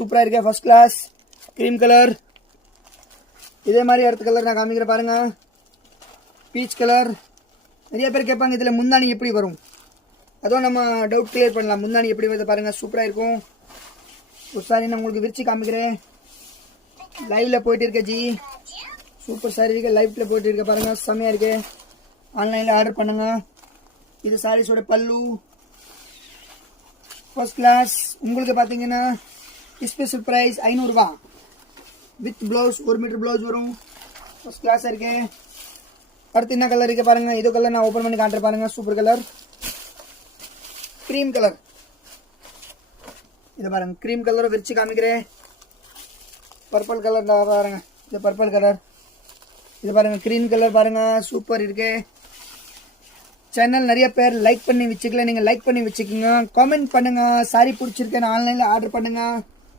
சூப்பராக இருக்கே, first class cream colour. இதே மாதிரி அடுத்த கலர் நான் காமிக்கிறேன் பாருங்க, பீச் கலர். நிறைய பேர் கேட்பாங்க இதில் முந்தானி எப்படி வரும், அதுவும் நம்ம டவுட் கிளியர் பண்ணலாம். முந்தானி எப்படி வருது பாருங்கள், சூப்பராக இருக்கும். ஒரு சாரி நான் உங்களுக்கு விரிச்சு காமிக்கிறேன். லைவ்ல போயிட்டு இருக்க ஜி, சூப்பர் சாரி இருக்கு, லைவ்ல போயிட்டு இருக்க பாருங்க, செம்மையாக இருக்கு. ஆன்லைனில் ஆர்டர் பண்ணுங்க. இது சாரீஸோட பல்லு, ஃபர்ஸ்ட் கிளாஸ். உங்களுக்கு பார்த்தீங்கன்னா ஸ்பெஷல் ப்ரைஸ் 500 ரூபா வித் ப்ளவுஸ், 1 மீட்டர் ப்ளவுஸ் வரும். ஃபர்ஸ்ட் கிளாஸாக இருக்கு. அடுத்து என்ன கலர் இருக்கு பாருங்க, இது கலர் நான் ஓப்பன் பண்ணி காட்டுறேன் பாருங்க, சூப்பர் கலர் க்ரீம் கலர். இது பாருங்க க்ரீம் கலரை விரிச்சு காமிக்கிறேன். பர்பிள் கலர் பாருங்க, இது பர்பிள் கலர். இது பாருங்க க்ரீன் கலர் பாருங்க, சூப்பர் இருக்கு. சேனல் நிறைய பேர் லைக் பண்ணி வச்சுக்கல, நீங்கள் லைக் பண்ணி வச்சுக்கோங்க. காமெண்ட் பண்ணுங்க, சாரி பிடிச்சிருக்கேன் ஆன்லைனில் ஆர்டர் பண்ணுங்க.